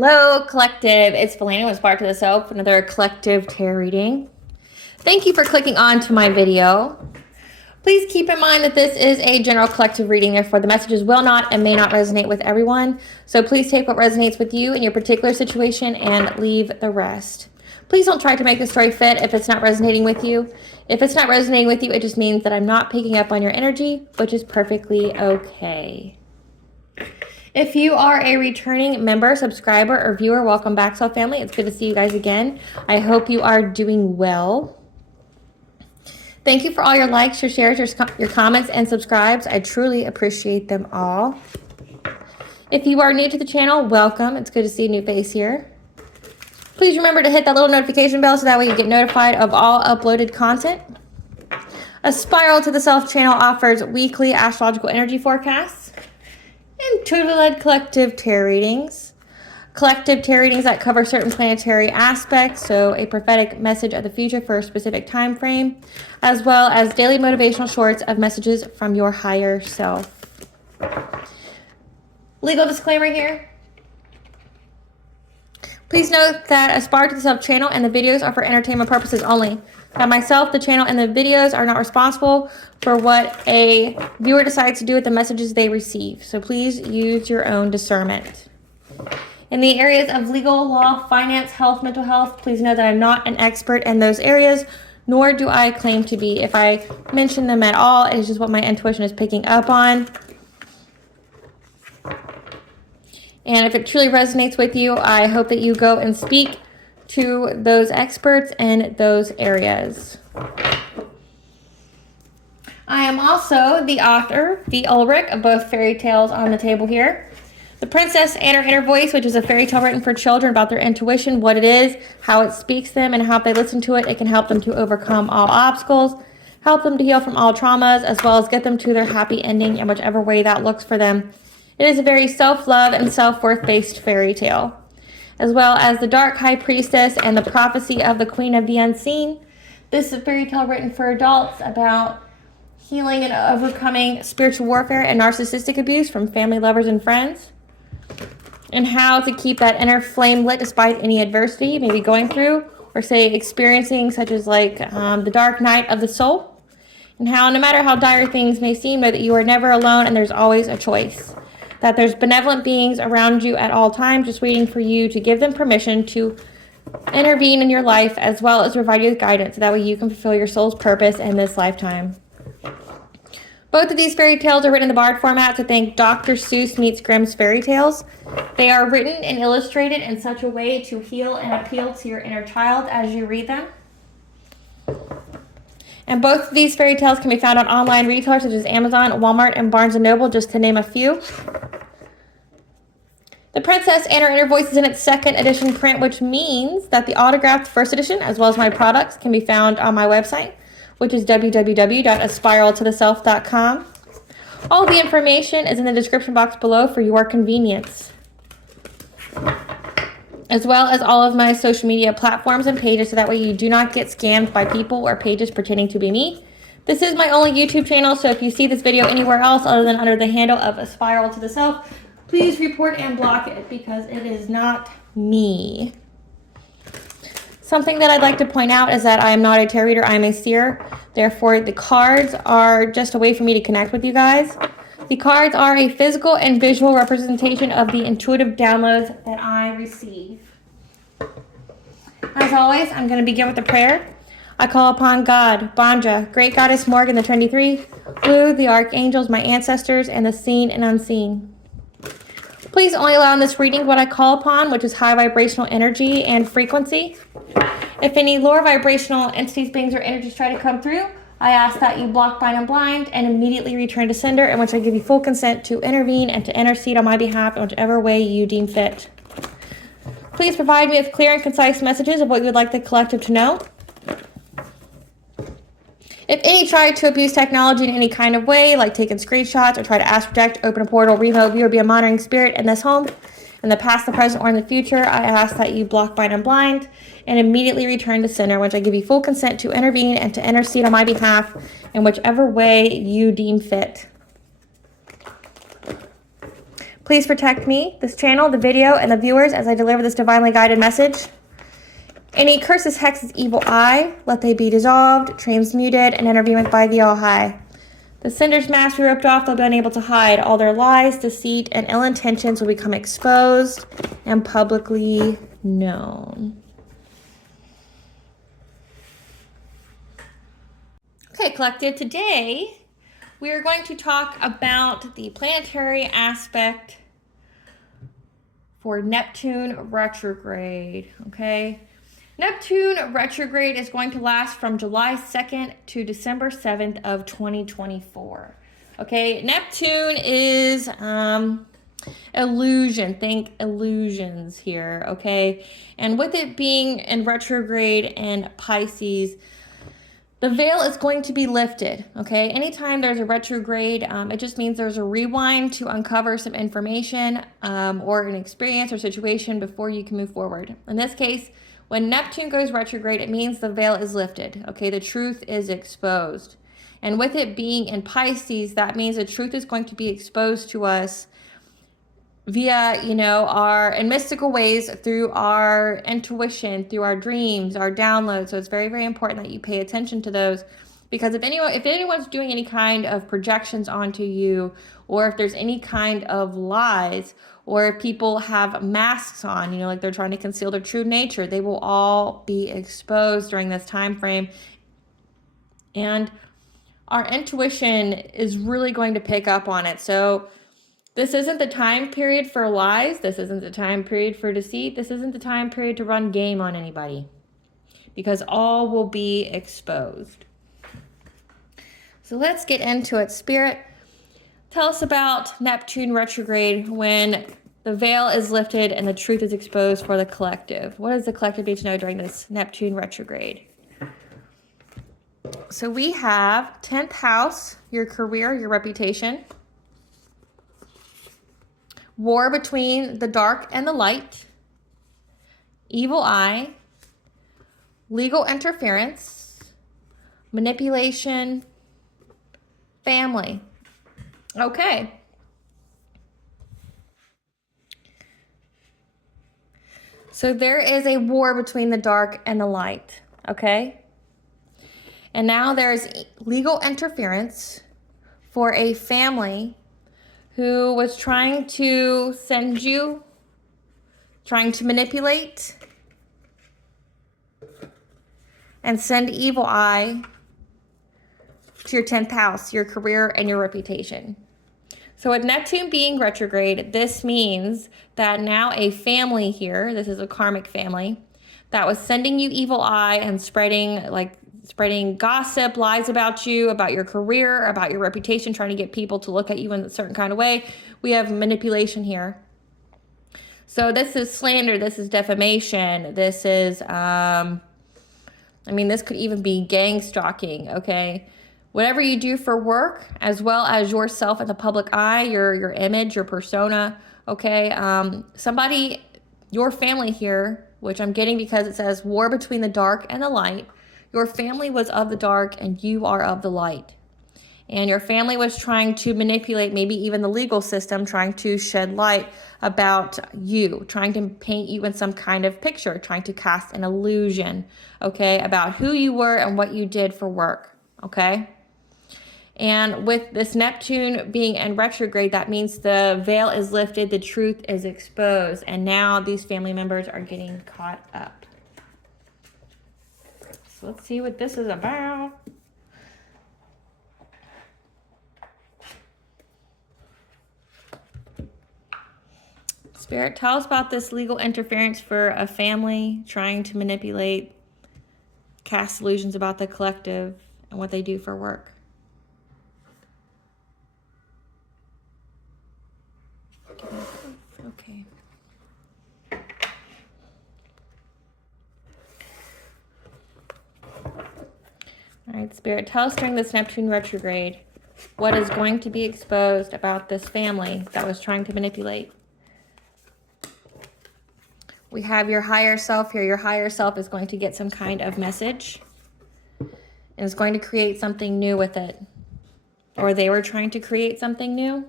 Hello, collective. It's Valena with Spark to the Self, another collective tarot reading. Thank you for clicking on to my video. Please keep in mind that this is a general collective reading, therefore the messages will not and may not resonate with everyone. So please take what resonates with you in your particular situation and leave the rest. Please don't try to make the story fit if it's not resonating with you. If it's not resonating with you, it just means that I'm not picking up on your energy, which is perfectly okay. If you are a returning member, subscriber, or viewer, welcome back, Soul Family. It's good to see you guys again. I hope you are doing well. Thank you for all your likes, your shares, your comments, and subscribes. I truly appreciate them all. If you are new to the channel, welcome. It's good to see a new face here. Please remember to hit that little notification bell so that way you get notified of all uploaded content. A Spiral to the Self channel offers weekly astrological energy forecasts and intuitive-led collective tarot readings. Collective tarot readings that cover certain planetary aspects, so a prophetic message of the future for a specific time frame, as well as daily motivational shorts of messages from your higher self. Legal disclaimer here. Please note that a Spark to the Self channel and the videos are for entertainment purposes only. Now, myself, the channel, and the videos are not responsible for what a viewer decides to do with the messages they receive. So please use your own discernment. In the areas of legal, law, finance, health, mental health, please know that I'm not an expert in those areas, nor do I claim to be. If I mention them at all, it's just what my intuition is picking up on. And if it truly resonates with you, I hope that you go and speak to those experts in those areas. I am also the author, the Ulrich, of both fairy tales on the table here. The Princess and Her Inner Voice, which is a fairy tale written for children about their intuition, what it is, how it speaks to them, and how if they listen to it, it can help them to overcome all obstacles, help them to heal from all traumas, as well as get them to their happy ending in whichever way that looks for them. It is a very self-love and self-worth based fairy tale, as well as the Dark High Priestess and the Prophecy of the Queen of the Unseen. This is a fairy tale written for adults about healing and overcoming spiritual warfare and narcissistic abuse from family, lovers, and friends, and how to keep that inner flame lit despite any adversity you may be going through or say experiencing, such as like the dark night of the soul, and how no matter how dire things may seem, know that you are never alone and there's always a choice. That there's benevolent beings around you at all times just waiting for you to give them permission to intervene in your life, as well as provide you with guidance so that way you can fulfill your soul's purpose in this lifetime. Both of these fairy tales are written in the Bard format, so think Dr. Seuss meets Grimm's fairy tales. They are written and illustrated in such a way to heal and appeal to your inner child as you read them. And both of these fairy tales can be found on online retailers such as Amazon, Walmart, and Barnes & Noble, just to name a few. The Princess and Her Inner Voice is in its second edition print, which means that the autographed first edition, as well as my products, can be found on my website, which is www.aspiraltotheself.com. All the information is in the description box below for your convenience, as well as all of my social media platforms and pages, so that way you do not get scammed by people or pages pretending to be me. This is my only YouTube channel, so if you see this video anywhere else other than under the handle of A Spiral to the Self, please report and block it because it is not me. Something that I'd like to point out is that I am not a tarot reader, I am a seer. Therefore, the cards are just a way for me to connect with you guys. The cards are a physical and visual representation of the intuitive downloads that I receive. As always, I'm going to begin with a prayer. I call upon God, Banja, Great Goddess Morgan, the Trinity Three, Blue, the Archangels, my ancestors, and the seen and unseen. Please only allow in this reading what I call upon, which is high vibrational energy and frequency. If any lower vibrational entities, beings, or energies try to come through, I ask that you block, bind, and blind, and immediately return to sender, in which I give you full consent to intervene and to intercede on my behalf in whichever way you deem fit. Please provide me with clear and concise messages of what you would like the collective to know. If any try to abuse technology in any kind of way, like taking screenshots or try to ask, project, open a portal, remote, view, or be a monitoring spirit in this home, in the past, the present, or in the future, I ask that you block, bind, and blind, and immediately return to sender, which I give you full consent to intervene and to intercede on my behalf in whichever way you deem fit. Please protect me, this channel, the video, and the viewers as I deliver this divinely guided message. Any curses, hexes, evil eye, let they be dissolved, transmuted, and intervened by the All-High. The sender's mask be ripped off, they'll be unable to hide. All their lies, deceit, and ill intentions will become exposed and publicly known. Okay, collective, today we are going to talk about the planetary aspect for Neptune retrograde, okay? Neptune retrograde is going to last from July 2nd to December 7th of 2024, okay? Neptune is illusion, think illusions here, okay? And with it being in retrograde and Pisces, the veil is going to be lifted, okay? Anytime there's a retrograde, it just means there's a rewind to uncover some information or an experience or situation before you can move forward. In this case, when Neptune goes retrograde, it means the veil is lifted, okay? The truth is exposed. And with it being in Pisces, that means the truth is going to be exposed to us via, in mystical ways, through our intuition, through our dreams, our downloads. So it's very, very important that you pay attention to those, because if anyone's doing any kind of projections onto you, or if there's any kind of lies, or if people have masks on, like they're trying to conceal their true nature, they will all be exposed during this time frame. And our intuition is really going to pick up on it. So this isn't the time period for lies. This isn't the time period for deceit. This isn't the time period to run game on anybody, because all will be exposed. So let's get into it. Spirit, tell us about Neptune retrograde, when the veil is lifted and the truth is exposed for the collective. What does the collective need to know during this Neptune retrograde? So we have 10th house, your career, your reputation. War between the dark and the light, evil eye, legal interference, manipulation, family. Okay. So there is a war between the dark and the light, okay? And now there's legal interference for a family who was trying to send you, trying to manipulate and send evil eye to your 10th house, your career and your reputation. So with Neptune being retrograde, this means that now a family here, this is a karmic family, that was sending you evil eye and spreading gossip, lies about you, about your career, about your reputation, trying to get people to look at you in a certain kind of way. We have manipulation here. So this is slander, this is defamation, this is, this could even be gang stalking, okay? Whatever you do for work, as well as yourself in the public eye, your image, your persona, okay? Somebody, your family here, which I'm getting because it says war between the dark and the light. Your family was of the dark and you are of the light. And your family was trying to manipulate maybe even the legal system, trying to shed light about you, trying to paint you in some kind of picture, trying to cast an illusion, okay, about who you were and what you did for work, okay? And with this Neptune being in retrograde, that means the veil is lifted, the truth is exposed, and now these family members are getting caught up. So let's see what this is about. Spirit, tell us about this legal interference for a family trying to manipulate, cast illusions about the collective and what they do for work. Okay. All right, Spirit, tell us during this Neptune retrograde what is going to be exposed about this family that was trying to manipulate. We have your higher self here. Your higher self is going to get some kind of message and is going to create something new with it. Or they were trying to create something new.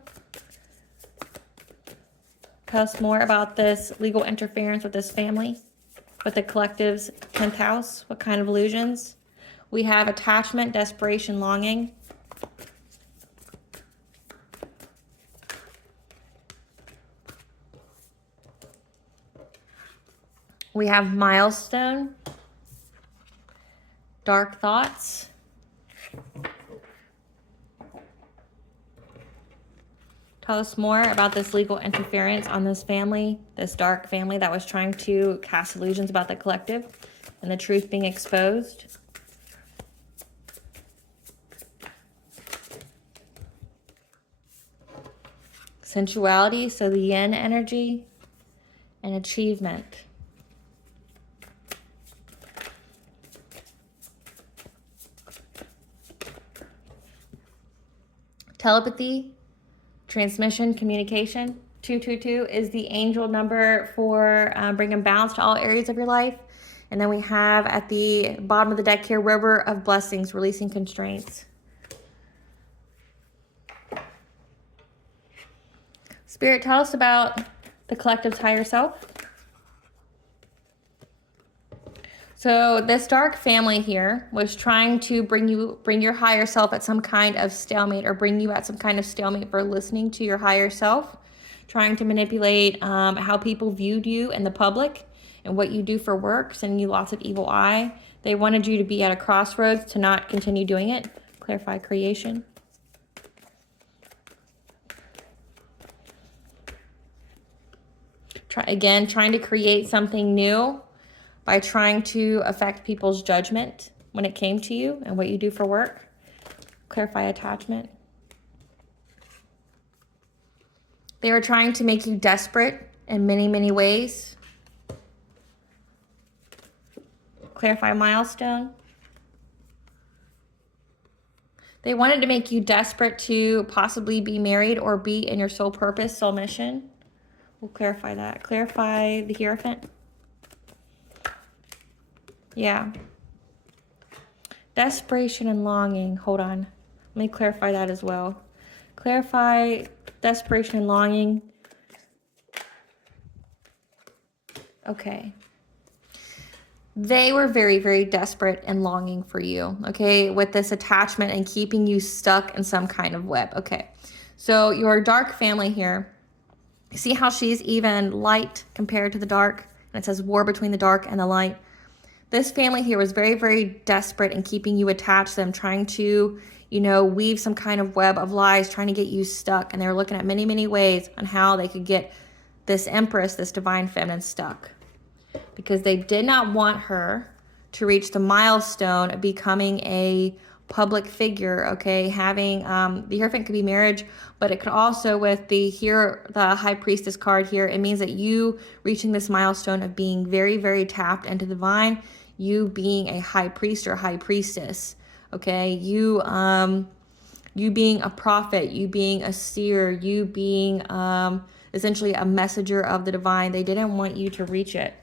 Tell us more about this legal interference with this family, with the collective's 10th house. What kind of illusions? We have attachment, desperation, longing. We have milestone, dark thoughts. Tell us more about this legal interference on this family, this dark family that was trying to cast illusions about the collective and the truth being exposed. Sensuality, so the yin energy, and achievement. Telepathy, transmission, communication. 222 is the angel number for bringing balance to all areas of your life. And then we have at the bottom of the deck here, river of blessings, releasing constraints. Spirit, tell us about the collective's higher self. So this dark family here was trying to bring your higher self at some kind of stalemate, or bring you at some kind of stalemate for listening to your higher self, trying to manipulate how people viewed you in the public and what you do for work, sending you lots of evil eye. They wanted you to be at a crossroads to not continue doing it. Clarify creation. Trying to create something new by trying to affect people's judgment when it came to you and what you do for work. Clarify attachment. They were trying to make you desperate in many, many ways. Clarify milestone. They wanted to make you desperate to possibly be married or be in your soul purpose, soul mission. We'll clarify that. Clarify the Hierophant. Yeah. Desperation and longing. Hold on. Let me clarify that as well. Clarify desperation and longing. Okay. They were very, very desperate and longing for you, okay, with this attachment and keeping you stuck in some kind of web, okay. So your dark family here, see how she's even light compared to the dark? And it says war between the dark and the light. This family here was very, very desperate in keeping you attached to them, trying to, weave some kind of web of lies, trying to get you stuck. And they were looking at many, many ways on how they could get this Empress, this divine feminine, stuck. Because they did not want her to reach the milestone of becoming a public figure, okay? Having, the Hierophant could be marriage, but it could also, with the High Priestess card here, it means that you reaching this milestone of being very, very tapped into the divine, you being a high priest or high priestess, okay? You being a prophet, you being a seer, you being essentially a messenger of the divine. They didn't want you to reach it.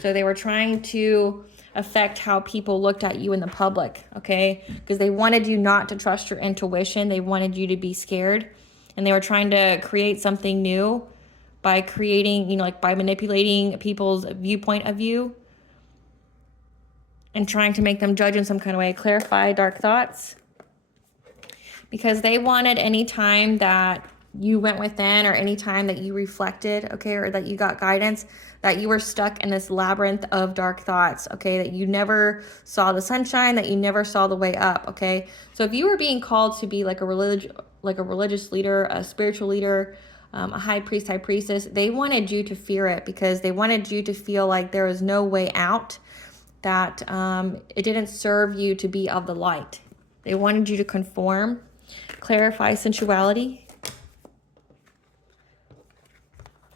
So they were trying to affect how people looked at you in the public, okay? Because they wanted you not to trust your intuition. They wanted you to be scared. And they were trying to create something new by creating, by manipulating people's viewpoint of you and trying to make them judge in some kind of way. Clarify dark thoughts. Because they wanted any time that you went within, or any time that you reflected, okay, or that you got guidance, that you were stuck in this labyrinth of dark thoughts, okay, that you never saw the sunshine, that you never saw the way up, okay? So if you were being called to be like a religious leader, a spiritual leader, a high priest, high priestess, they wanted you to fear it, because they wanted you to feel like there was no way out, that it didn't serve you to be of the light. They wanted you to conform. Clarify sensuality.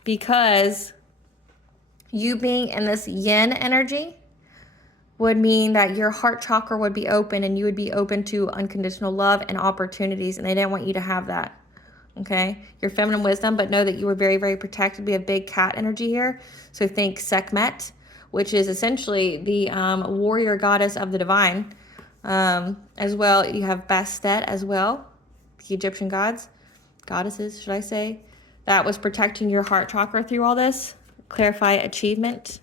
Because you being in this yin energy would mean that your heart chakra would be open, and you would be open to unconditional love and opportunities, and they didn't want you to have that, okay? Your feminine wisdom, but know that you were very, very protected. We have big cat energy here, so think Sekhmet, which is essentially the warrior goddess of the divine. As well, you have Bastet as well, the Egyptian goddesses, should I say. that was protecting your heart chakra through all this. Clarify achievement.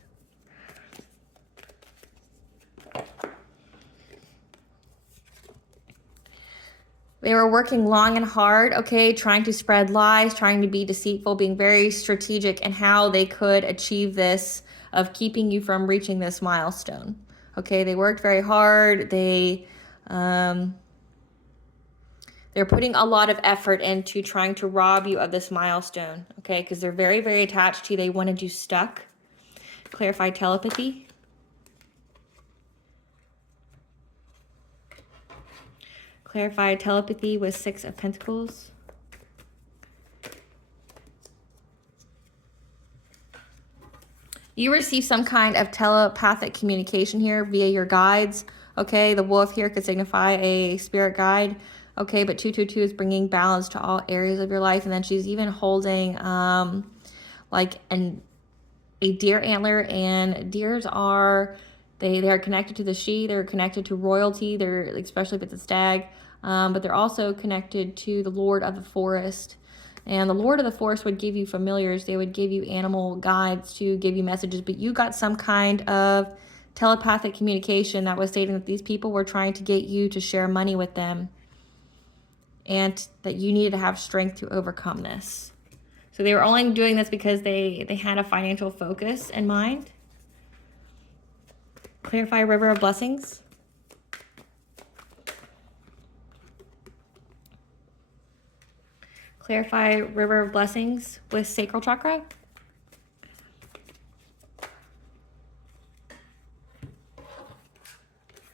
They were working long and hard, okay, trying to spread lies, trying to be deceitful, being very strategic in how they could achieve this of keeping you from reaching this milestone. Okay, they worked very hard. They're putting a lot of effort into trying to rob you of this milestone, okay, because they're very, very attached to you. They wanted you stuck. Clarify telepathy. Clarify telepathy with 6 of Pentacles. You receive some kind of telepathic communication here via your guides. Okay, the wolf here could signify a spirit guide. Okay, but 222 is bringing balance to all areas of your life. And then she's even holding like a deer antler. And deers are, they are connected to the she. They're connected to royalty. They're, especially if it's a stag. But they're also connected to the Lord of the Forest. And the Lord of the Forest would give you familiars. They would give you animal guides to give you messages. But you got some kind of telepathic communication that was stating that these people were trying to get you to share money with them. And that you needed to have strength to overcome this. So they were only doing this because they had a financial focus in mind. Clarify River of Blessings. Clarify River of Blessings with Sacral Chakra.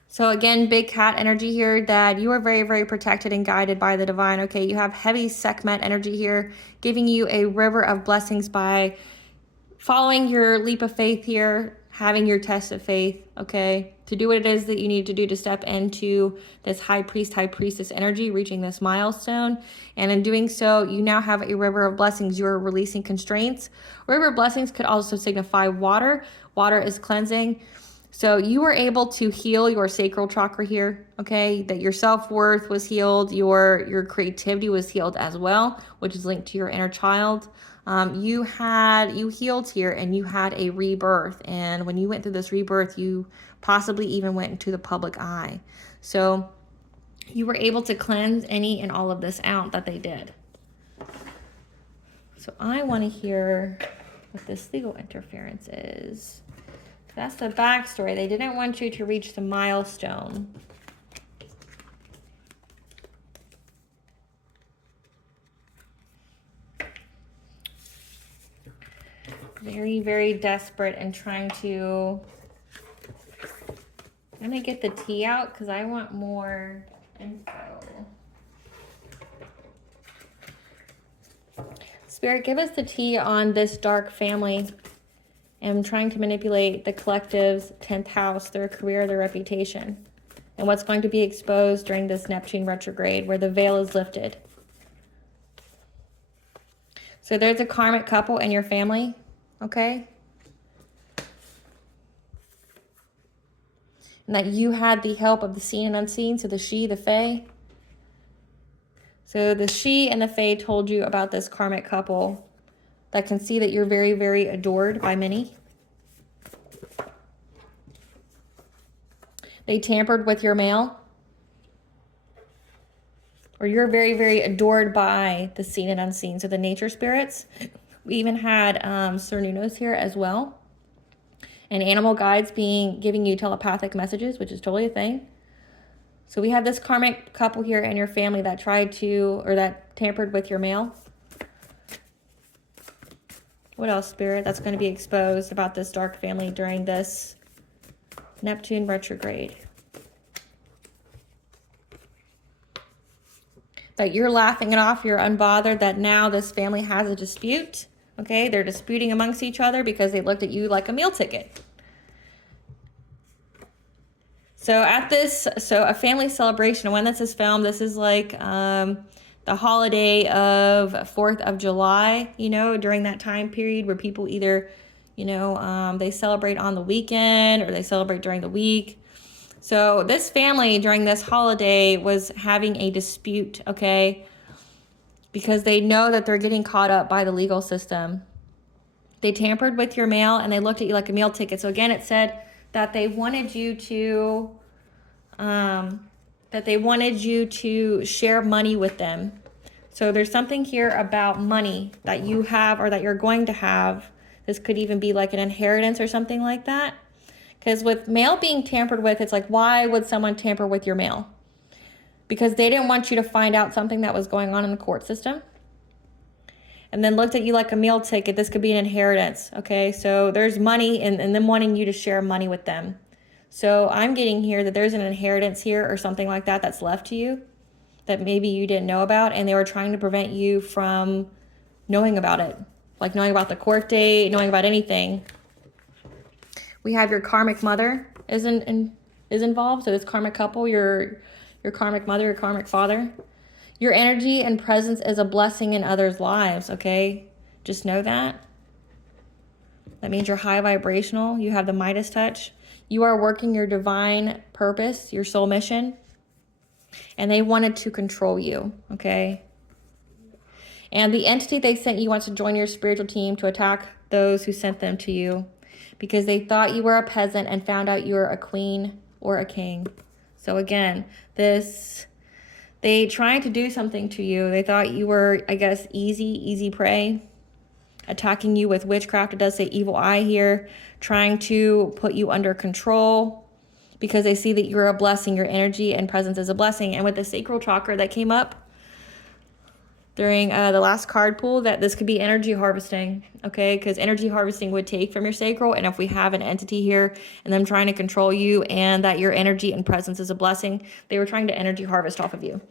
So again, big cat energy here, that you are very, very protected and guided by the divine. Okay, you have heavy Sekhmet energy here, giving you a river of blessings by following your leap of faith here, having your test of faith, okay, to do what it is that you need to do to step into this high priest, high priestess energy, reaching this milestone. And in doing so, you now have a river of blessings. You're releasing constraints. River of blessings could also signify water. Water is cleansing. So you were able to heal your sacral chakra here, okay, that your self-worth was healed, your creativity was healed as well, which is linked to your inner child. You healed here and you had a rebirth. And when you went through this rebirth, you possibly even went into the public eye. So you were able to cleanse any and all of this out that they did. So I want to hear what this legal interference is. That's the backstory. They didn't want you to reach the milestone. Very, very desperate and trying to... I'm going to get the tea out because I want more info. Spirit, give us the tea on this dark family. And trying to manipulate the collective's 10th house, their career, their reputation, and what's going to be exposed during this Neptune retrograde where the veil is lifted. So there's a karmic couple in your family, okay? And that you had the help of the seen and unseen, so the she, the fae. So the she and the fae told you about this karmic couple that can see that you're very, very adored by many. They tampered with your mail. Or you're very, very adored by the seen and unseen. So the nature spirits. We even had Sir Nunos here as well. And animal guides giving you telepathic messages, which is totally a thing. So we have this karmic couple here in your family that that tampered with your mail. What else, Spirit? That's going to be exposed about this dark family during this Neptune retrograde. That you're laughing it off, you're unbothered that now this family has a dispute. Okay, they're disputing amongst each other because they looked at you like a meal ticket. So a family celebration, when this is filmed, this is like the holiday of 4th of July, during that time period where people either, they celebrate on the weekend or they celebrate during the week. So this family during this holiday was having a dispute, okay, because they know that they're getting caught up by the legal system. They tampered with your mail and they looked at you like a meal ticket. So again, it said that they wanted you to share money with them. So there's something here about money that you have or that you're going to have. This could even be like an inheritance or something like that. Because with mail being tampered with, it's like, why would someone tamper with your mail? Because they didn't want you to find out something that was going on in the court system. And then looked at you like a meal ticket. This could be an inheritance, okay? So there's money and them wanting you to share money with them. So I'm getting here that there's an inheritance here or something like that that's left to you that maybe you didn't know about, and they were trying to prevent you from knowing about it, like knowing about the court date, knowing about anything. We have your karmic mother is involved. So this karmic couple, your karmic mother, your karmic father. Your energy and presence is a blessing in others' lives, okay? Just know that. That means you're high vibrational. You have the Midas touch. You are working your divine purpose, your soul mission. And they wanted to control you, okay? And the entity they sent you wants to join your spiritual team to attack those who sent them to you because they thought you were a peasant and found out you were a queen or a king. So again, they tried to do something to you. They thought you were, I guess, easy prey, attacking you with witchcraft. It does say evil eye here, trying to put you under control because they see that you're a blessing. Your energy and presence is a blessing. And with the sacral chakra that came up during the last card pull, that this could be energy harvesting, okay? Because energy harvesting would take from your sacral. And if we have an entity here and them trying to control you and that your energy and presence is a blessing, they were trying to energy harvest off of you.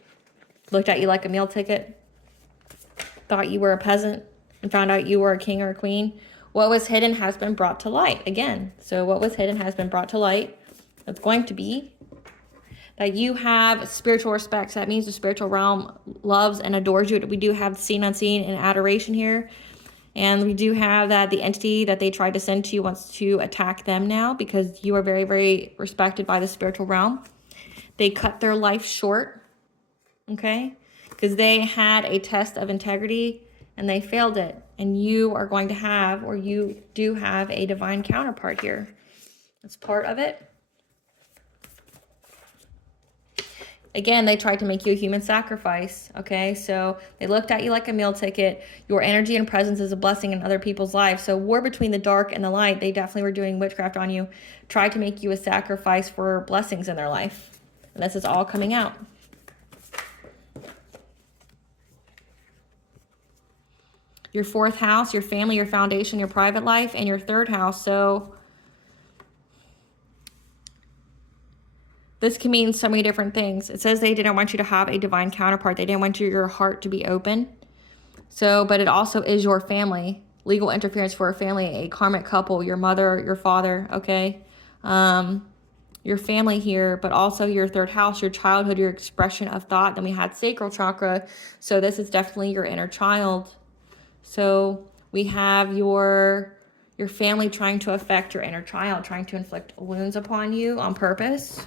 Looked at you like a meal ticket, thought you were a peasant, and found out you were a king or a queen. What was hidden has been brought to light again. So what was hidden has been brought to light. It's going to be that you have spiritual respect. So that means the spiritual realm loves and adores you. We do have seen unseen and adoration here. And we do have that the entity that they tried to send to you wants to attack them now because you are very, very respected by the spiritual realm. They cut their life short, okay? Because they had a test of integrity and they failed it. And you are going to have, or you do have, a divine counterpart here. That's part of it. Again, they tried to make you a human sacrifice, okay? So they looked at you like a meal ticket. Your energy and presence is a blessing in other people's lives. So war between the dark and the light, they definitely were doing witchcraft on you, tried to make you a sacrifice for blessings in their life. And this is all coming out. Your fourth house, your family, your foundation, your private life, and your third house. So this can mean so many different things. It says they didn't want you to have a divine counterpart. They didn't want your heart to be open. So, but it also is your family. Legal interference for a family, a karmic couple, your mother, your father, okay? Your family here, but also your third house, your childhood, your expression of thought. Then we had sacral chakra. So this is definitely your inner child. So we have your family trying to affect your inner child, trying to inflict wounds upon you on purpose.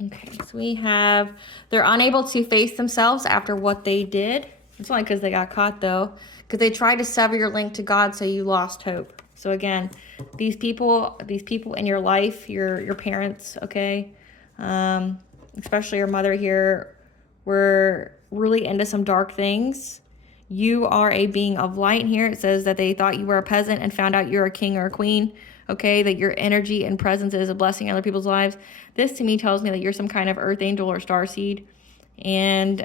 Okay, so we have, they're unable to face themselves after what they did. It's only because they got caught though, because they tried to sever your link to God, so you lost hope. So again, these people in your life, your parents, okay, especially your mother here, were really into some dark things. You are a being of light here. It says that they thought you were a peasant and found out you're a king or a queen. Okay, that your energy and presence is a blessing in other people's lives. This to me tells me that you're some kind of earth angel or starseed. And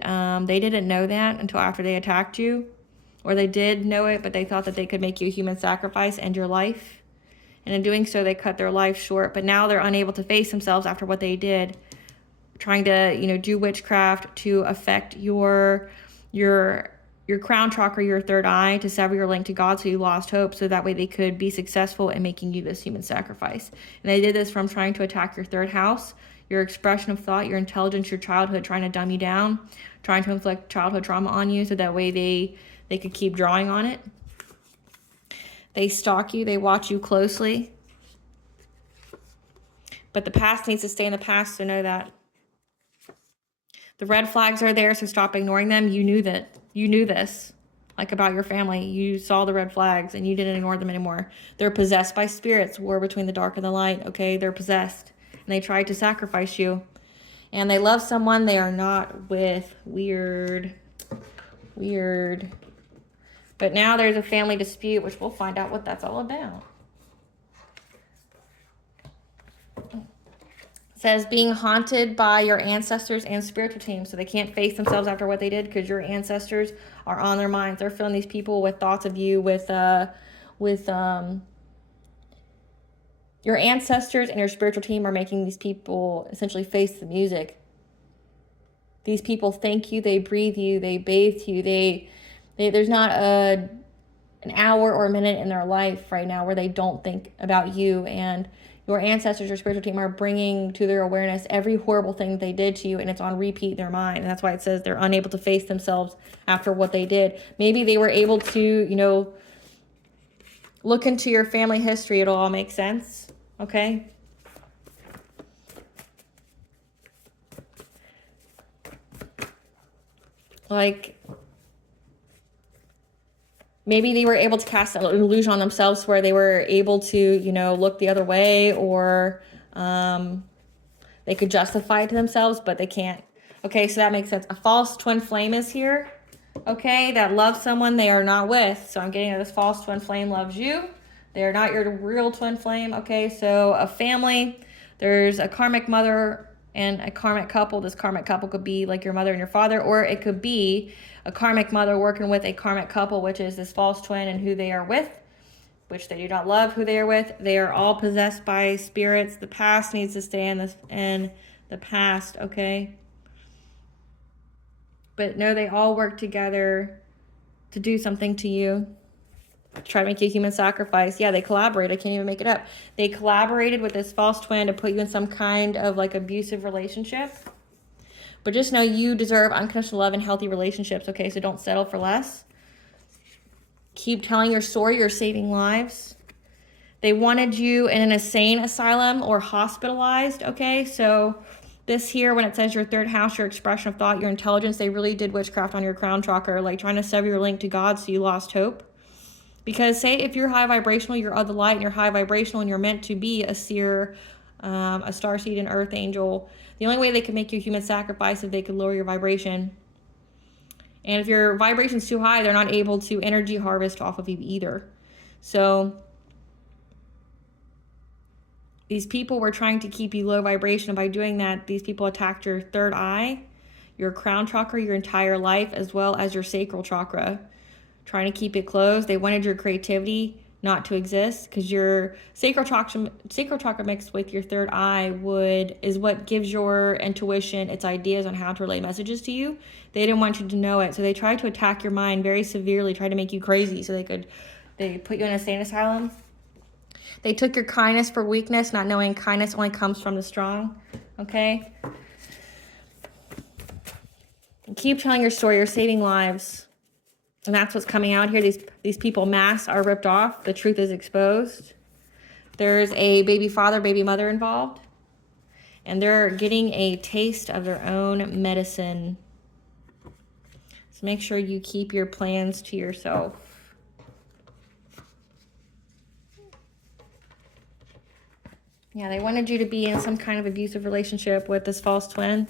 they didn't know that until after they attacked you. Or they did know it, but they thought that they could make you a human sacrifice, end your life. And in doing so, they cut their life short. But now they're unable to face themselves after what they did. Trying to, do witchcraft to affect your crown chakra, your third eye, to sever your link to God, so you lost hope, so that way they could be successful in making you this human sacrifice. And they did this from trying to attack your third house, your expression of thought, your intelligence, your childhood, trying to dumb you down, trying to inflict childhood trauma on you, so that way they could keep drawing on it. They stalk you, they watch you closely. But the past needs to stay in the past, so know that. The red flags are there, so stop ignoring them. You knew that. You knew this, like about your family. You saw the red flags and you didn't ignore them anymore. They're possessed by spirits, war between the dark and the light, okay? They're possessed. And they tried to sacrifice you. And they love someone they are not with. Weird. Weird. But now there's a family dispute, which we'll find out what that's all about. Says being haunted by your ancestors and spiritual team, so they can't face themselves after what they did because your ancestors are on their minds. They're filling these people with thoughts of you, with your ancestors and your spiritual team are making these people essentially face the music. These people thank you, they breathe you, they bathe you, there's not an hour or a minute in their life right now where they don't think about you, and your ancestors or spiritual team are bringing to their awareness every horrible thing they did to you, and it's on repeat in their mind. And that's why it says they're unable to face themselves after what they did. Maybe they were able to, you know, look into your family history. It'll all make sense, okay? Like, maybe they were able to cast an illusion on themselves where they were able to, you know, look the other way, or they could justify it to themselves, but they can't. Okay, so that makes sense. A false twin flame is here, okay, that loves someone they are not with. So I'm getting that this false twin flame loves you. They are not your real twin flame, okay? So a family, there's a karmic mother and a karmic couple. This karmic couple could be like your mother and your father, or it could be a karmic mother working with a karmic couple, which is this false twin and who they are with, which they do not love who they are with. They are all possessed by spirits. The past needs to stay in the past, okay? But no, they all work together to do something to you, to try to make you a human sacrifice. Yeah, they collaborate. I can't even make it up. They collaborated with this false twin to put you in some kind of like abusive relationship. But just know you deserve unconditional love and healthy relationships, okay? So don't settle for less. Keep telling your story. You're saving lives. They wanted you in an insane asylum or hospitalized, okay? So this here, when it says your third house, your expression of thought, your intelligence, they really did witchcraft on your crown chakra, like trying to sever your link to God so you lost hope. Because say if you're high vibrational, you're of the light, and you're high vibrational, and you're meant to be a seer, a starseed, an earth angel, the only way they could make you a human sacrifice if they could lower your vibration. And if your vibration's too high, they're not able to energy harvest off of you either. So these people were trying to keep you low vibration, and by doing that, these people attacked your third eye, your crown chakra, your entire life, as well as your sacral chakra, trying to keep it closed. They wanted your creativity not to exist, because your sacral chakra mixed with your third eye is what gives your intuition its ideas on how to relay messages to you. They didn't want you to know it, so they tried to attack your mind very severely, try to make you crazy, so they put you in a insane asylum. They took your kindness for weakness, not knowing kindness only comes from the strong, okay? Keep telling your story. You're saving lives. And that's what's coming out here. These people, masks are ripped off. The truth is exposed. There's a baby father, baby mother involved. And they're getting a taste of their own medicine. So make sure you keep your plans to yourself. Yeah, they wanted you to be in some kind of abusive relationship with this false twin.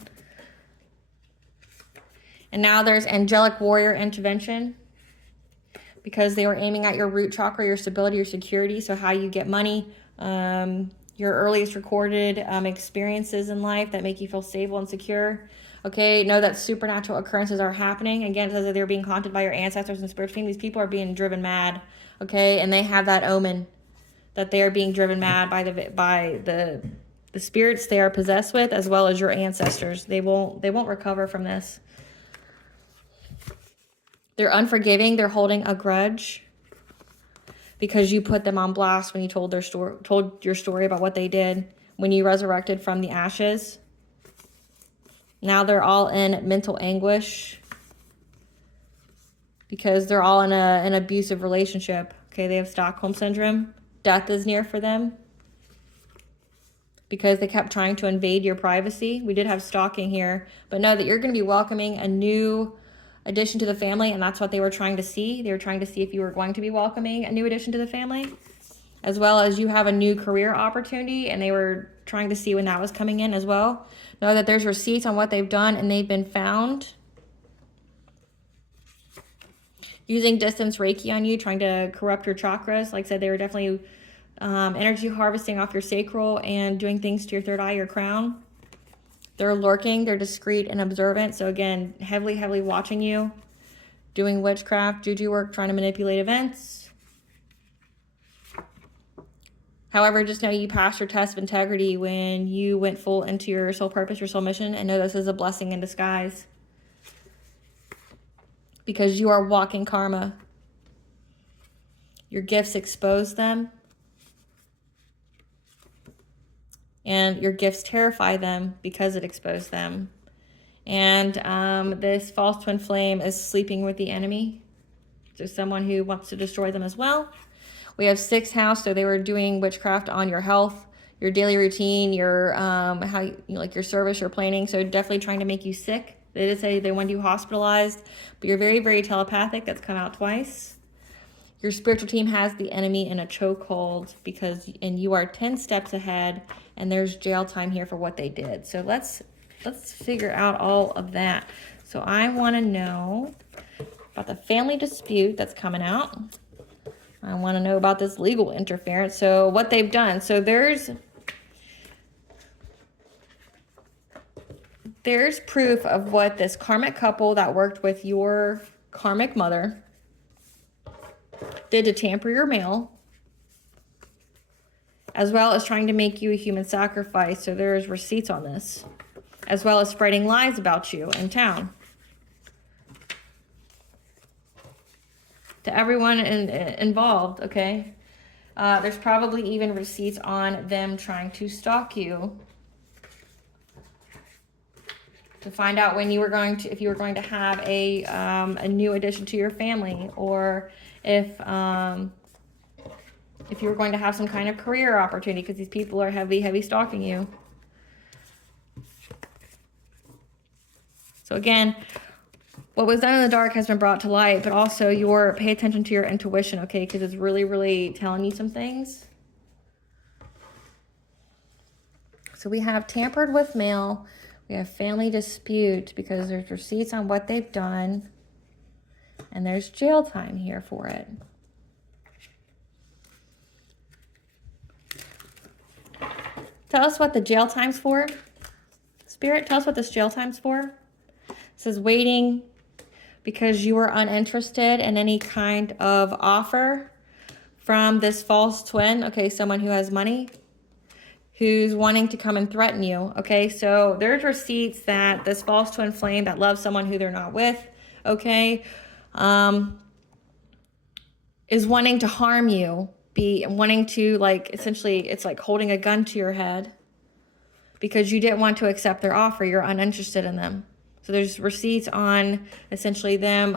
And now there's angelic warrior intervention, because they were aiming at your root chakra, your stability, your security, so how you get money, your earliest recorded experiences in life that make you feel stable and secure. Okay, know that supernatural occurrences are happening. Again, it says that they're being haunted by your ancestors and spiritual team. These people are being driven mad, okay, and they have that omen that they are being driven mad by the spirits they are possessed with, as well as your ancestors. They won't recover from this. They're unforgiving. They're holding a grudge because you put them on blast when you told your story about what they did when you resurrected from the ashes. Now they're all in mental anguish because they're all in an abusive relationship. Okay, they have Stockholm syndrome. Death is near for them. because they kept trying to invade your privacy. We did have stalking here, but know that you're going to be welcoming a new addition to the family, and that's what they were trying to see. They were trying to see if you were going to be welcoming a new addition to the family, as well as you have a new career opportunity, and they were trying to see when that was coming in as well. Know that there's receipts on what they've done, and they've been found using distance Reiki on you, trying to corrupt your chakras. Like I said, they were definitely energy harvesting off your sacral and doing things to your third eye, your crown. They're lurking, they're discreet and observant. So again, heavily watching you, doing witchcraft, juju work, trying to manipulate events. However, just know you passed your test of integrity when you went full into your soul purpose, your soul mission, and know this is a blessing in disguise. Because you are walking karma. Your gifts expose them. And your gifts terrify them because it exposed them. And this false twin flame is sleeping with the enemy. So someone who wants to destroy them as well. We have 6th house, so they were doing witchcraft on your health, your daily routine, your like your service, your planning. So definitely trying to make you sick. They did say they want you hospitalized, but you're very telepathic. That's come out twice. Your spiritual team has the enemy in a chokehold and you are 10 steps ahead, and there's jail time here for what they did. So let's figure out all of that. So I want to know about the family dispute that's coming out. I want to know about this legal interference. So what they've done. So there's proof of what this karmic couple that worked with your karmic mother did to tamper your mail, as well as trying to make you a human sacrifice. So there's receipts on this, as well as spreading lies about you in town. To everyone involved, okay? There's probably even receipts on them trying to stalk you to find out when you were going to, if you were going to have a new addition to your family, or if you were going to have some kind of career opportunity, because these people are heavy stalking you. So again, what was done in the dark has been brought to light, but also pay attention to your intuition, okay? Because it's really telling you some things. So we have tampered with mail. We have family dispute because there's receipts on what they've done. And there's jail time here for it. Tell us what the jail time's for. Spirit, tell us what this jail time's for. It says waiting because you are uninterested in any kind of offer from this false twin. Okay, someone who has money, who's wanting to come and threaten you. Okay, so there's receipts that this false twin flame that loves someone who they're not with, okay, is wanting to harm you, wanting to, like, essentially, it's like holding a gun to your head because you didn't want to accept their offer. You're uninterested in them. So there's receipts on essentially them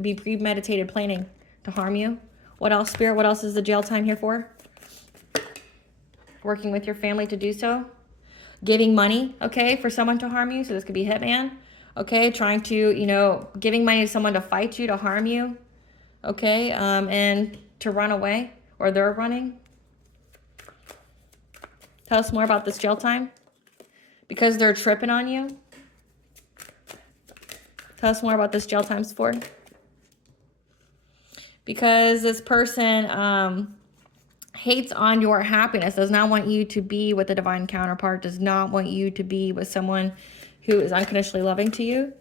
be premeditated planning to harm you. What else, Spirit? What else is the jail time here for? Working with your family to do so. Giving money, okay, for someone to harm you. So this could be hitman, okay, trying to, giving money to someone to fight you, to harm you, okay, and to run away, or they're running. Tell us more about this jail time. Because they're tripping on you. Tell us more about this jail times for. Because this person hates on your happiness, does not want you to be with a divine counterpart, does not want you to be with someone who is unconditionally loving to you.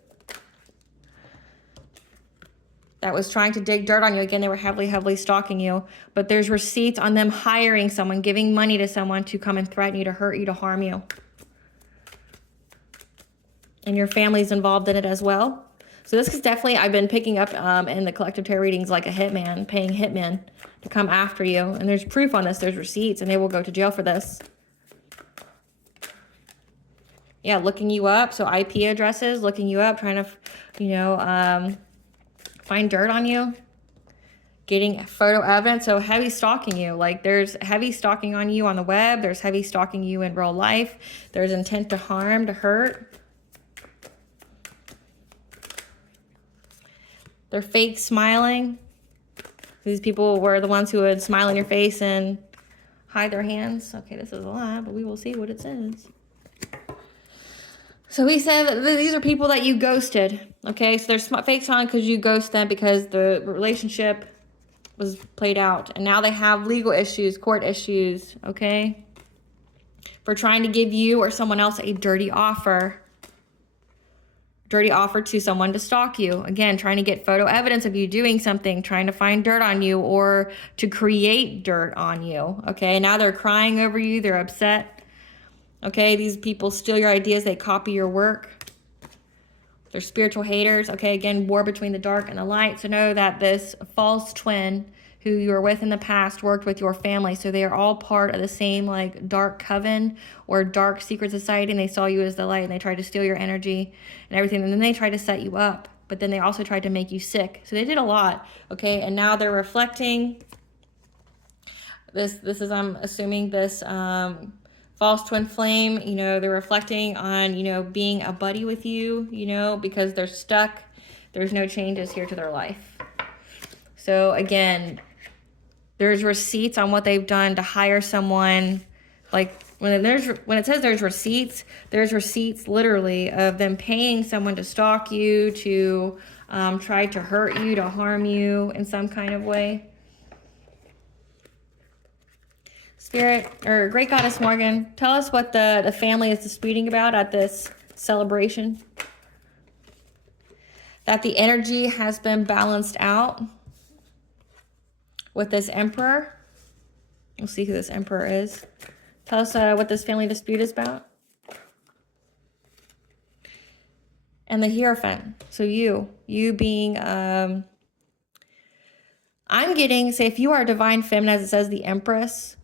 That was trying to dig dirt on you. Again, they were heavily stalking you. But there's receipts on them hiring someone, giving money to someone to come and threaten you, to hurt you, to harm you. And your family's involved in it as well. So this is definitely, I've been picking up in the collective tarot readings like a hitman, paying hitmen to come after you. And there's proof on this. There's receipts, and they will go to jail for this. Yeah, looking you up. So IP addresses, looking you up, trying to, find dirt on you. getting photo evidence. So heavy stalking you. Like there's heavy stalking on you on the web. There's heavy stalking you in real life. There's intent to harm, to hurt. They're fake smiling. These people were the ones who would smile in your face and hide their hands. Okay, this is a lie, but we will see what it says. So we said that these are people that you ghosted. Okay, so they're fake smiling because you ghost them because the relationship was played out. And now they have legal issues, court issues, okay? For trying to give you or someone else a dirty offer. Dirty offer to someone to stalk you. Again, trying to get photo evidence of you doing something, trying to find dirt on you or to create dirt on you. Okay, now they're crying over you. They're upset. Okay, these people steal your ideas. They copy your work. They're spiritual haters. Okay, again, war between the dark and the light. So know that this false twin who you were with in the past worked with your family. So they are all part of the same like dark coven or dark secret society. And they saw you as the light and they tried to steal your energy and everything. And then they tried to set you up. But then they also tried to make you sick. So they did a lot. Okay, and now they're reflecting. This is, I'm assuming, this false twin flame, you know, they're reflecting on, you know, being a buddy with you, you know, because they're stuck. There's no changes here to their life. So again, there's receipts on what they've done to hire someone. Like when it says there's receipts literally of them paying someone to stalk you, to try to hurt you, to harm you in some kind of way. Spirit, or Great Goddess Morgan, tell us what the family is disputing about at this celebration. That the energy has been balanced out with this Emperor. We'll see who this Emperor is. Tell us what this family dispute is about. And the Hierophant. So you being, I'm getting, say if you are divine feminine, as it says, the Empress,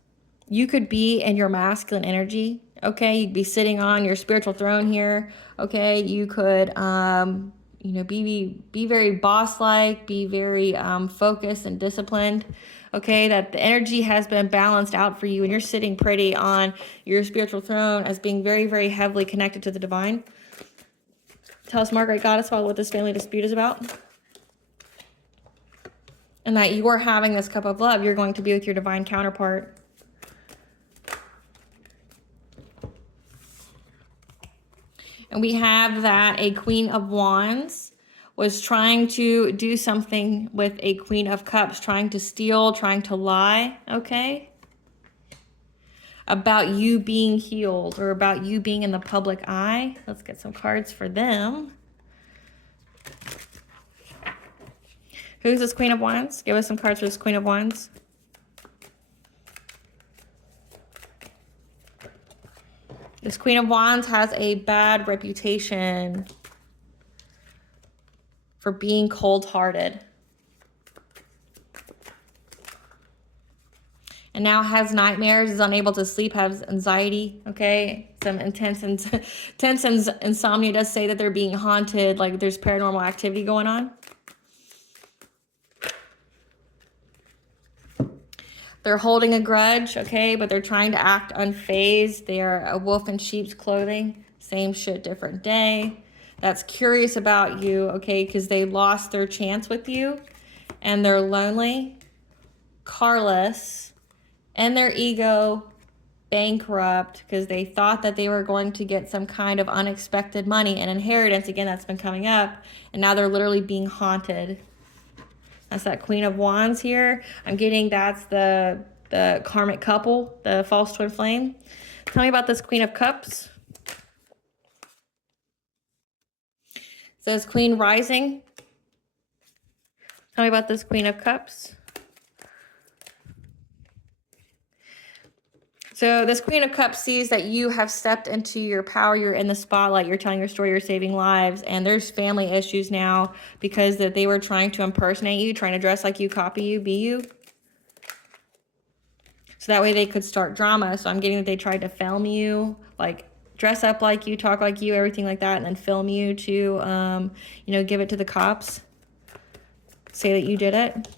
you could be in your masculine energy, okay? You'd be sitting on your spiritual throne here, okay? You could, you know, be very boss-like, be very focused and disciplined, okay? That the energy has been balanced out for you and you're sitting pretty on your spiritual throne as being very, very heavily connected to the divine. Tell us, Margaret Goddess, what this family dispute is about. And that you are having this cup of love. You're going to be with your divine counterpart. And we have that a Queen of Wands was trying to do something with a Queen of Cups, trying to steal, trying to lie, okay? About you being healed or about you being in the public eye. Let's get some cards for them. Who's this Queen of Wands? Give us some cards for this Queen of Wands. This Queen of Wands has a bad reputation for being cold-hearted. And now has nightmares, is unable to sleep, has anxiety, okay? Some intense insomnia. Does say that they're being haunted, like there's paranormal activity going on. They're holding a grudge, okay, but they're trying to act unfazed. They are a wolf in sheep's clothing. Same shit, different day. That's curious about you, okay, because they lost their chance with you. And they're lonely, carless, and their ego bankrupt because they thought that they were going to get some kind of unexpected money and inheritance. Again, that's been coming up. And now they're literally being haunted. That's that Queen of Wands here. I'm getting that's the karmic couple, the false twin flame. Tell me about this Queen of Cups. It says Queen rising. Tell me about this Queen of Cups. So this Queen of Cups sees that you have stepped into your power. You're in the spotlight. You're telling your story. You're saving lives. And there's family issues now because that they were trying to impersonate you, trying to dress like you, copy you, be you. So that way they could start drama. So I'm getting that they tried to film you, like dress up like you, talk like you, everything like that, and then film you to, you know, give it to the cops. Say that you did it.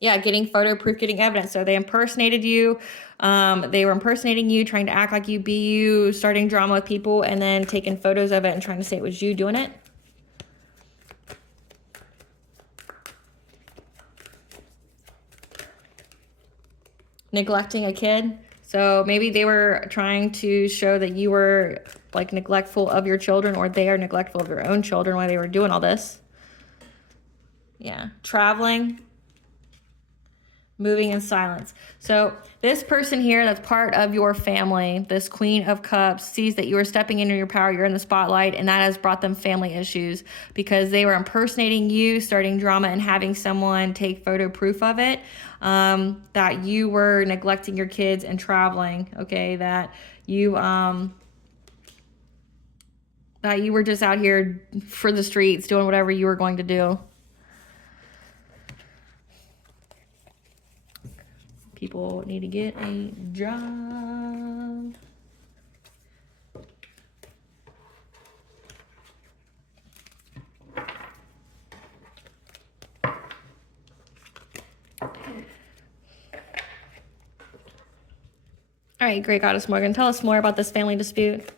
Yeah, getting photo proof, getting evidence. So they impersonated you. They were impersonating you, trying to act like you, be you, starting drama with people, and then taking photos of it and trying to say it was you doing it. Neglecting a kid. So maybe they were trying to show that you were like neglectful of your children, or they are neglectful of their own children while they were doing all this. Yeah, traveling. Moving in silence. So this person here that's part of your family, this Queen of Cups, sees that you are stepping into your power, you're in the spotlight, and that has brought them family issues because they were impersonating you, starting drama, and having someone take photo proof of it, that you were neglecting your kids and traveling, okay, that you were just out here for the streets doing whatever you were going to do. People need to get a job. All right, great Goddess Morgan, tell us more about this family dispute.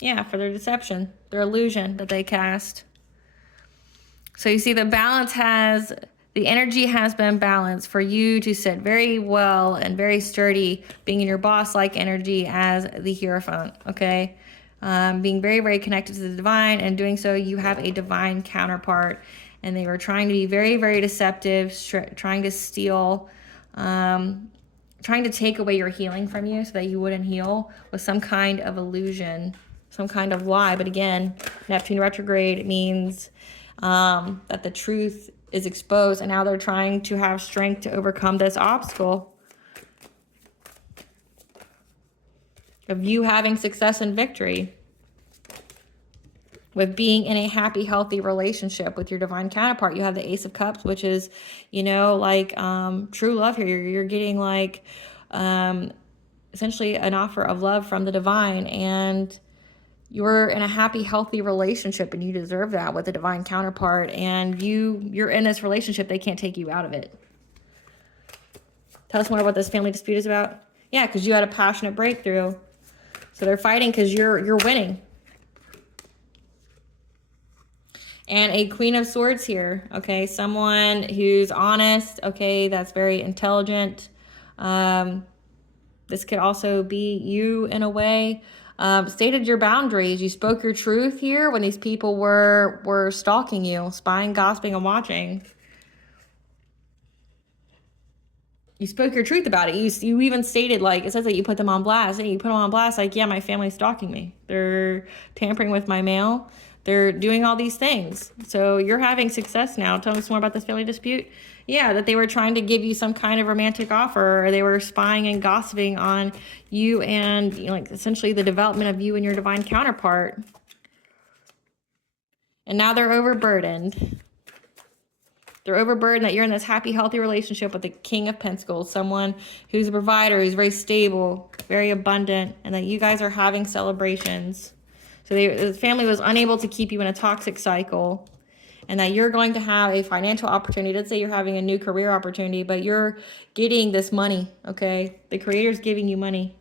Yeah, for their deception, their illusion that they cast. So you see the energy has been balanced for you to sit very well and very sturdy, being in your boss-like energy as the Hierophant, okay? Being very, very connected to the divine, and doing so, you have a divine counterpart. And they were trying to be very, very deceptive, trying to steal, trying to take away your healing from you so that you wouldn't heal with some kind of illusion, some kind of lie. But again, Neptune retrograde means that the truth is exposed, and now they're trying to have strength to overcome this obstacle of you having success and victory with being in a happy, healthy relationship with your divine counterpart. You have the Ace of Cups, which is, you know, like true love here. You're getting like essentially an offer of love from the divine, and you're in a happy, healthy relationship, and you deserve that with a divine counterpart, and you're in this relationship. They can't take you out of it. Tell us more about this family dispute is about. Yeah, because you had a passionate breakthrough. So they're fighting because you're winning. And a Queen of Swords here, okay? Someone who's honest, okay, that's very intelligent. This could also be you in a way. Stated your boundaries. You spoke your truth here when these people were stalking you, spying, gossiping, and watching. You spoke your truth about it. You even stated, like, it says that you put them on blast. And you put them on blast, like, yeah, my family's stalking me. They're tampering with my mail. They're doing all these things. So you're having success now. Tell us more about this family dispute. Yeah, that they were trying to give you some kind of romantic offer, or they were spying and gossiping on you and, you know, like essentially the development of you and your divine counterpart. And now they're overburdened. They're overburdened that you're in this happy, healthy relationship with the King of Pentacles, someone who's a provider, who's very stable, very abundant, and that you guys are having celebrations. So the family was unable to keep you in a toxic cycle, and that you're going to have a financial opportunity. Let's say you're having a new career opportunity, but you're getting this money, okay? The Creator's giving you money.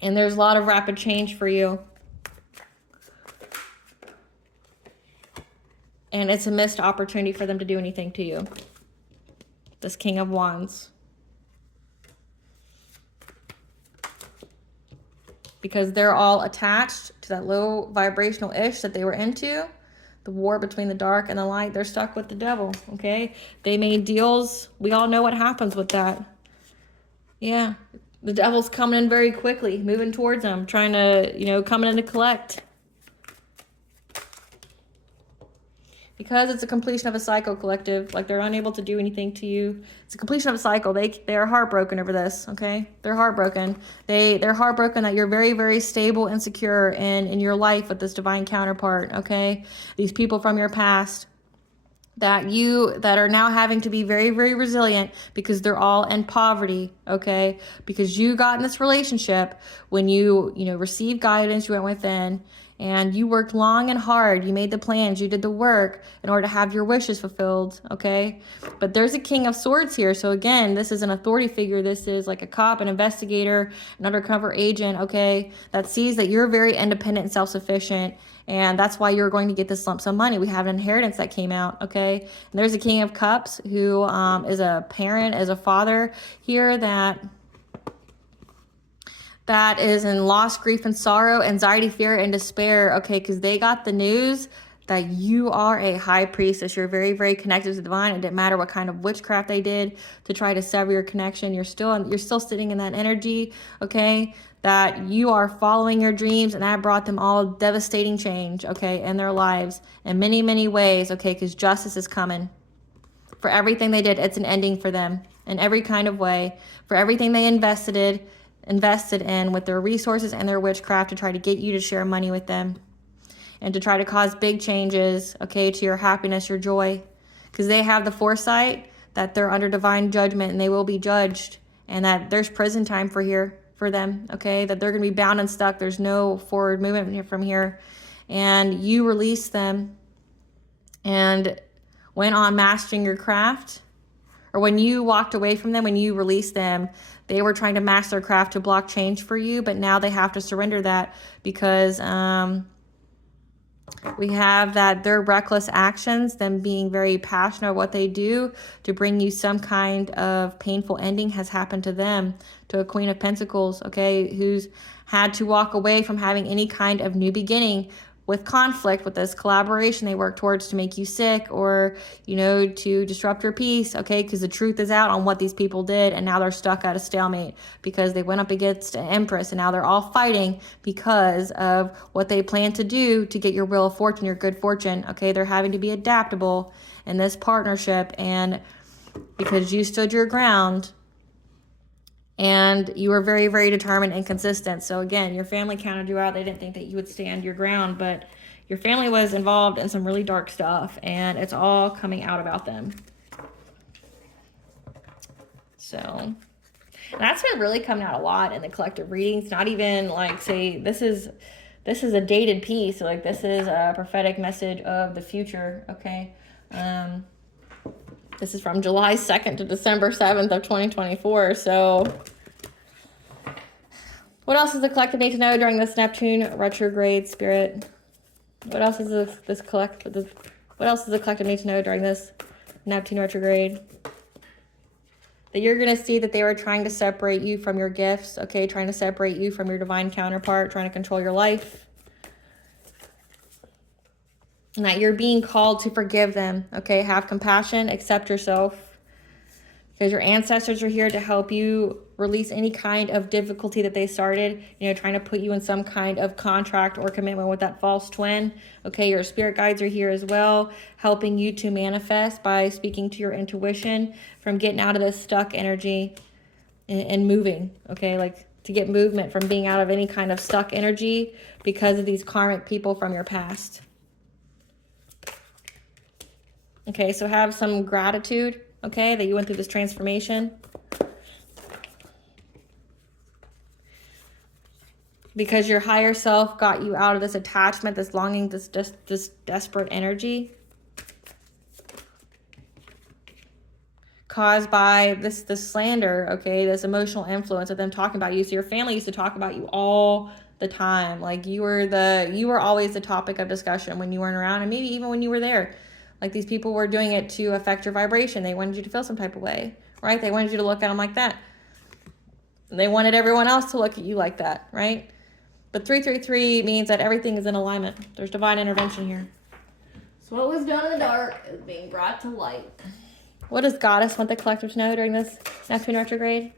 And there's a lot of rapid change for you. And it's a missed opportunity for them to do anything to you. This King of Wands. Because they're all attached to that low vibrational ish that they were into. The war between the dark and the light. They're stuck with the devil, okay? They made deals. We all know what happens with that. Yeah. The devil's coming in very quickly, moving towards them, trying to, you know, coming in to collect. Because it's a completion of a cycle, collective, like they're unable to do anything to you. It's a completion of a cycle. They're heartbroken over this, okay? They're heartbroken. They're heartbroken that you're very, very stable and secure in your life with this divine counterpart, okay? These people from your past that are now having to be very, very resilient because they're all in poverty, okay? Because you got in this relationship when you received guidance, you went within, And you worked long and hard. You made the plans. You did the work in order to have your wishes fulfilled, okay? But there's a King of Swords here. So again, this is an authority figure. This is like a cop, an investigator, an undercover agent, okay, that sees that you're very independent and self-sufficient. And that's why you're going to get this lump sum money. We have an inheritance that came out, okay? And there's a King of Cups who is a parent, is a father here that is in loss, grief, and sorrow, anxiety, fear, and despair, okay? Because they got the news that you are a high priestess. You're very, very connected to the divine. It didn't matter what kind of witchcraft they did to try to sever your connection. You're still sitting in that energy, okay? That you are following your dreams, and that brought them all devastating change, okay, in their lives in many, many ways, okay? Because justice is coming for everything they did. It's an ending for them in every kind of way. For everything they invested in with their resources and their witchcraft to try to get you to share money with them and to try to cause big changes, okay, to your happiness, your joy, because they have the foresight that they're under divine judgment and they will be judged, and that there's prison time for them, okay, that they're going to be bound and stuck. There's no forward movement from here. And you release them and went on mastering your craft. Or when you walked away from them, when you released them, they were trying to master their craft to block change for you, but now they have to surrender that because we have that their reckless actions, them being very passionate about what they do to bring you some kind of painful ending, has happened to them, to a Queen of Pentacles, okay, who's had to walk away from having any kind of new beginning with conflict, with this collaboration they work towards to make you sick or, you know, to disrupt your peace, okay, because the truth is out on what these people did, and now they're stuck at a stalemate because they went up against an empress, and now they're all fighting because of what they plan to do to get your wheel of fortune, your good fortune, okay? They're having to be adaptable in this partnership, and because you stood your ground, and you were very, very determined and consistent. So again, your family counted you out. They didn't think that you would stand your ground, but your family was involved in some really dark stuff, and it's all coming out about them. So that's been really coming out a lot in the collective readings. Not even like, say, this is a dated piece. So like, this is a prophetic message of the future, okay? This is from July 2nd to December 7th of 2024. So what else does the collective need to know during this Neptune retrograde, Spirit? What else is what else does the collective need to know during this Neptune retrograde? That you're going to see that they were trying to separate you from your gifts, okay? Trying to separate you from your divine counterpart, trying to control your life. And that you're being called to forgive them, okay? Have compassion, accept yourself. Because your ancestors are here to help you release any kind of difficulty that they started, you know, trying to put you in some kind of contract or commitment with that false twin. Okay, your spirit guides are here as well, helping you to manifest by speaking to your intuition, from getting out of this stuck energy and moving, okay? Like to get movement from being out of any kind of stuck energy because of these karmic people from your past. Okay, so have some gratitude, okay, that you went through this transformation. Because your higher self got you out of this attachment, this longing, this desperate energy. Caused by this slander, okay, this emotional influence of them talking about you. So your family used to talk about you all the time. Like you were always the topic of discussion when you weren't around, and maybe even when you were there. Like these people were doing it to affect your vibration. They wanted you to feel some type of way, right? They wanted you to look at them like that. They wanted everyone else to look at you like that, right? But 333 means that everything is in alignment. There's divine intervention here. So what was done in the dark is being brought to light. What does Goddess want the collective to know during this Neptune retrograde?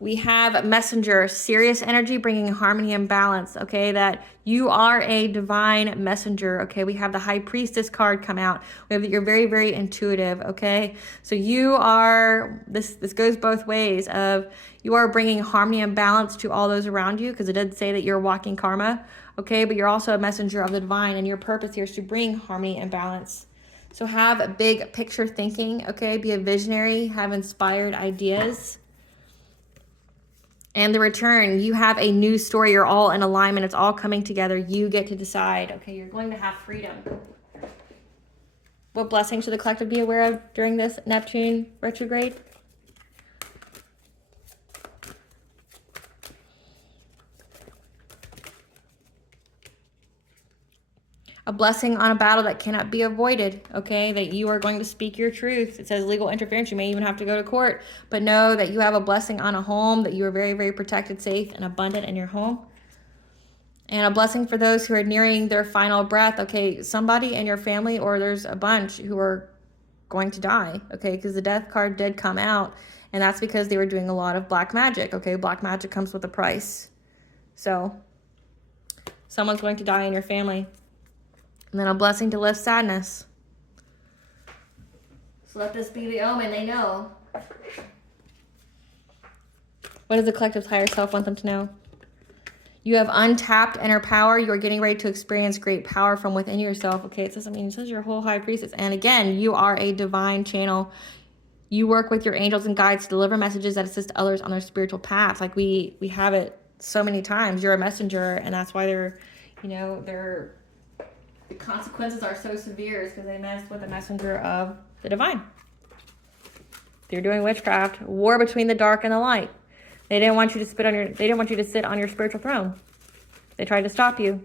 We have Messenger, serious energy, bringing harmony and balance, okay? That you are a divine messenger, okay? We have the High Priestess card come out. We have that you're very, very intuitive, okay? So you are, this goes both ways of you are bringing harmony and balance to all those around you, because it did say that you're walking karma, okay? But you're also a messenger of the divine, and your purpose here is to bring harmony and balance. So have big picture thinking, okay? Be a visionary, have inspired ideas. And the return, you have a new story. You're all in alignment. It's all coming together. You get to decide. Okay, you're going to have freedom. What blessings should the collective be aware of during this Neptune retrograde? A blessing on a battle that cannot be avoided, okay? That you are going to speak your truth. It says legal interference. You may even have to go to court. But know that you have a blessing on a home, that you are very, very protected, safe, and abundant in your home. And a blessing for those who are nearing their final breath, okay? Somebody in your family, or there's a bunch who are going to die, okay? Because the death card did come out, and that's because they were doing a lot of black magic, okay? Black magic comes with a price. So someone's going to die in your family. And then a blessing to lift sadness. So let this be the omen. They know. What does the collective's higher self want them to know? You have untapped inner power. You are getting ready to experience great power from within yourself. Okay, it says you're a whole high priestess. And again, you are a divine channel. You work with your angels and guides to deliver messages that assist others on their spiritual paths. Like we have it so many times. You're a messenger, and that's why the consequences are so severe, is because they messed with the messenger of the divine. They're doing witchcraft, war between the dark and the light. They didn't want you to sit on your spiritual throne. They tried to stop you.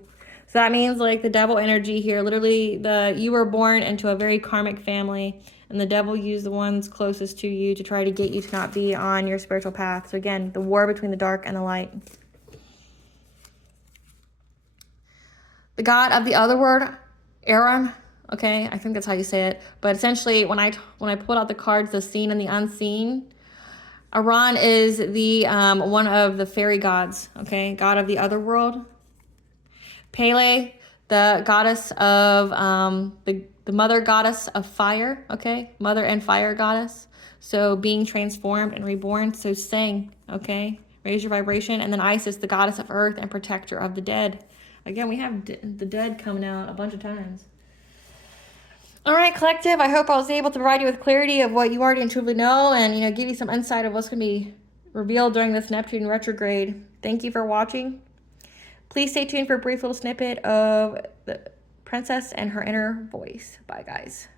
So that means like the devil energy here, literally you were born into a very karmic family, and the devil used the ones closest to you to try to get you to not be on your spiritual path. So again, the war between the dark and the light. The god of the other world, Aaron, okay, I think that's how you say it. But essentially, when I pulled out the cards, the seen and the unseen, Aaron is the one of the fairy gods, okay, god of the other world. Pele, the goddess of the mother goddess of fire, okay, mother and fire goddess. So being transformed and reborn. So sing, okay, raise your vibration. And then Isis, the goddess of earth and protector of the dead. Again, we have the dead coming out a bunch of times. All right, collective, I hope I was able to provide you with clarity of what you already intuitively know, and give you some insight of what's going to be revealed during this Neptune retrograde. Thank you for watching. Please stay tuned for a brief little snippet of the princess and her inner voice. Bye, guys.